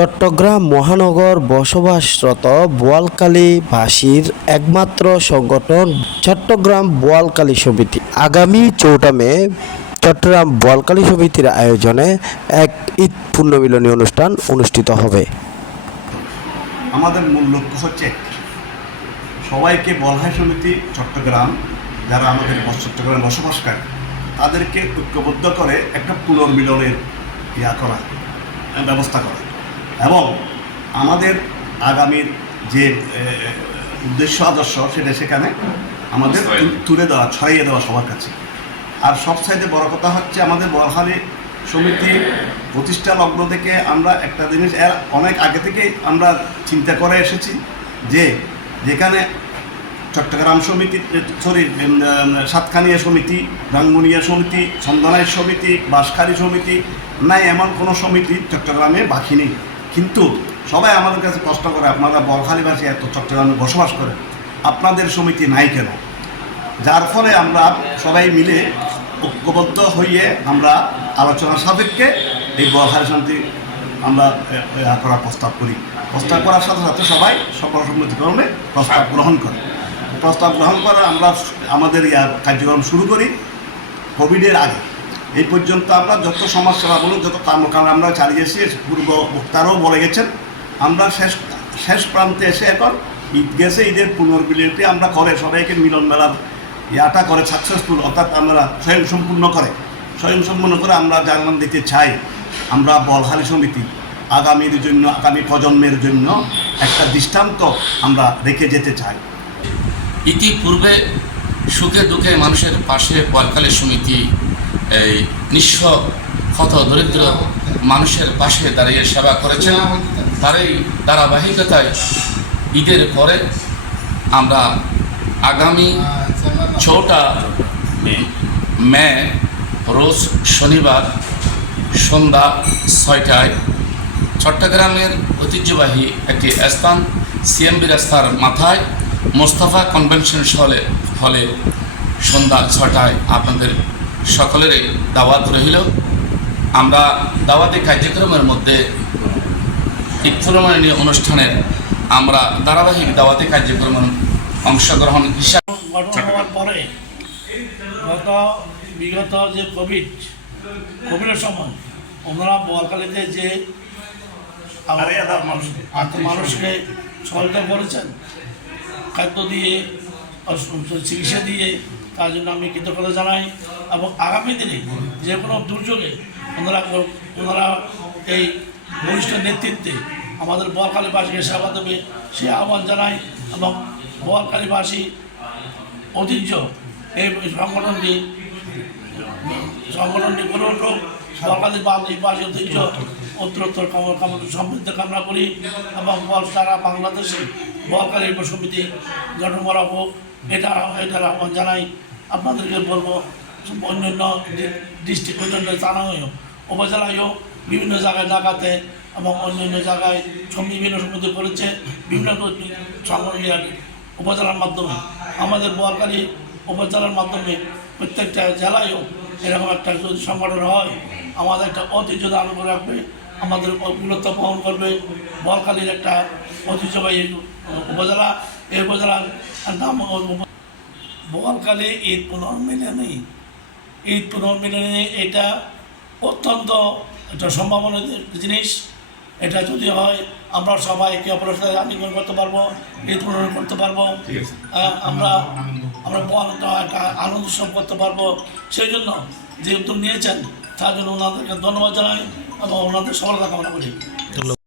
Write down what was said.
চট্টগ্রাম মহানগর বসবাসরত বোয়ালকালী ভাষীর একমাত্র সংগঠন চট্টগ্রাম বোয়ালকালী সমিতি। আগামী চৌঠা মে চট্টগ্রাম বোয়ালকালী সমিতির আয়োজনে এক ঈদ পুণ্যমিলনী অনুষ্ঠান অনুষ্ঠিত হবে। আমাদের মূল লক্ষ্য হচ্ছে সবাইকে বলহাই সমিতি চট্টগ্রাম, যারা আমাদের চট্টগ্রামে বসবাসকারী, তাদেরকে ঐক্যবদ্ধ করে একটা পুনর্মিলনের ইয়া করা ব্যবস্থা করা। এবং আমাদের আগামীর যে উদ্দেশ্য আদর্শ সেটা সেখানে আমাদের তুলে দেওয়া ছড়িয়ে দেওয়া সবার কাছে। আর সবচাইতে বড় কথা হচ্ছে আমাদের বলহালি সমিতি প্রতিষ্ঠা লগ্ন থেকে আমরা একটা জিনিস এর অনেক আগে থেকেই আমরা চিন্তা করে এসেছি যে যেখানে চট্টগ্রাম সমিতি সরি সাতখানিয়া সমিতি রাঙ্গুনিয়া সমিতি সন্ধানাই সমিতি বাঁশখালী সমিতি নাই এমন কোনো সমিতি চট্টগ্রামে বাকি নেই। কিন্তু সবাই আমাদের কাছে কষ্ট করে, আপনারা বলখালীবাসী এত চট্টগ্রামে বসবাস করে আপনাদের সমিতি নাই কেন? যার ফলে আমরা সবাই মিলে ঐক্যবদ্ধ হয়ে আমরা আলোচনা সাপেক্ষে এই বলখালী শান্তি আমরা করার প্রস্তাব করি। প্রস্তাব করার সাথে সাথে সবাই সকল সম্মতিক্রমে প্রস্তাব গ্রহণ করে। প্রস্তাব গ্রহণ করে আমরা আমাদের কার্যক্রম শুরু করি কোভিডের আগে। এই পর্যন্ত আমরা যত সমাজসেবা বলুন, যত কর্মকাণ্ড আমরা চালিয়েছি পূর্ব বক্তারাও বলে গেছেন, আমরা শেষ শেষ প্রান্তে এসে এখন ঈদ গেছে, ঈদের পুনর্মিলনটি আমরা করে, সবাইকে মিলন মেলার ইয়াটা করে সাকসেসফুল অর্থাৎ আমরা স্বয়ং সম্পূর্ণ করে। স্বয়ং সম্পূর্ণ করে আমরা জানান দিতে চাই। আমরা বলহালি সমিতি, আগামীর জন্য, আগামী প্রজন্মের জন্য একটা দৃষ্টান্ত আমরা রেখে যেতে চাই। ইতিপূর্বে সুখে দুঃখে মানুষের পাশে পরকালী সমিতি এই নিঃস্ব ক্ষত দরিদ্র মানুষের পাশে দাঁড়িয়ে সেবা করেছেন। তারই ধারাবাহিকতায় ঈদের পরে আমরা আগামী ছটা মে। রোজ শনিবার সন্ধ্যা ছয়টায় চট্টগ্রামের ঐতিহ্যবাহী একটি স্থান সিএমবি রাস্তার মাথায় মোস্তফা কনভেনশন হলে হলে সন্ধ্যা ছটায় আপনাদের সকলেরই দাওয়াত রহিল আমরা দাওয়াতি কার্যক্রমের মধ্যে ইফুরমানী অনুষ্ঠানের আমরা ধারাবাহিক দাওয়াতি কার্যক্রমের অংশগ্রহণ হিসাবে হওয়ার পরে গত বিগত যে কোভিড কোভিডের সময় ওনারা বোয়ালখালীতে যে মানুষকে। সহায়তা করেছেন খাদ্য দিয়ে চিকিৎসা দিয়ে তার জন্য আমি কৃতজ্ঞতা জানাই। এবং আগামী দিনে যে কোনো দুর্যোগে ওনারা ওনারা এই বরিষ্ঠ নেতৃত্বে আমাদের বোয়ালখালীবাসীকে সেবা দেবে সে আহ্বান জানাই এবং বোয়ালখালীবাসী ঐতিহ্য এই সংগঠনটি সংগঠনটি গড়ে উঠুক। বাংলাদেশ ঐতিহ্য, উত্তরোত্তর সমৃদ্ধ কামনা করি এবং বল সারা বাংলাদেশে বলকারী সমিতি গঠন করা হোক। এটা এটার আহ্বান জানাই। আপনাদেরকে বলব অন্যান্য ডিস্ট্রিক্ট পর্যন্ত থানায়ও উপজেলায়ও বিভিন্ন জায়গায় ঢাকাতে এবং অন্যান্য জায়গায় সব বিভিন্ন সমিতি করেছে বিভিন্ন সংগঠন উপজেলার মাধ্যমে আমাদের বোয়ালকালী উপজেলার মাধ্যমে প্রত্যেকটা জেলায়ও এরকম একটা যদি সংগঠন হয় আমাদের একটা ঐতিহ্য দান করে রাখবে আমাদের গুরুত্ব বহন করবে বোয়ালকালীর একটা ঐতিহ্যবাহী উপজেলা এই উপজেলার নাম বোয়ালকালী ঈদ পুনর্মিলনী ঈদ পুনর্মিলনী এটা অত্যন্ত একটা সম্ভাবনা জিনিস। এটা যদি হয় আমরা সবাই একে অপরের সাথে আলিঙ্গন করতে পারব ঈদ পুনর্মিলন করতে পারব। আমরা আমরা একটা আনন্দ উৎসব করতে পারব। সেই জন্য যে উদ্যোগ নিয়েছেন তার জন্য ওনাদেরকে ধন্যবাদ জানাই এবং ওনাদের সফলতা কামনা করি।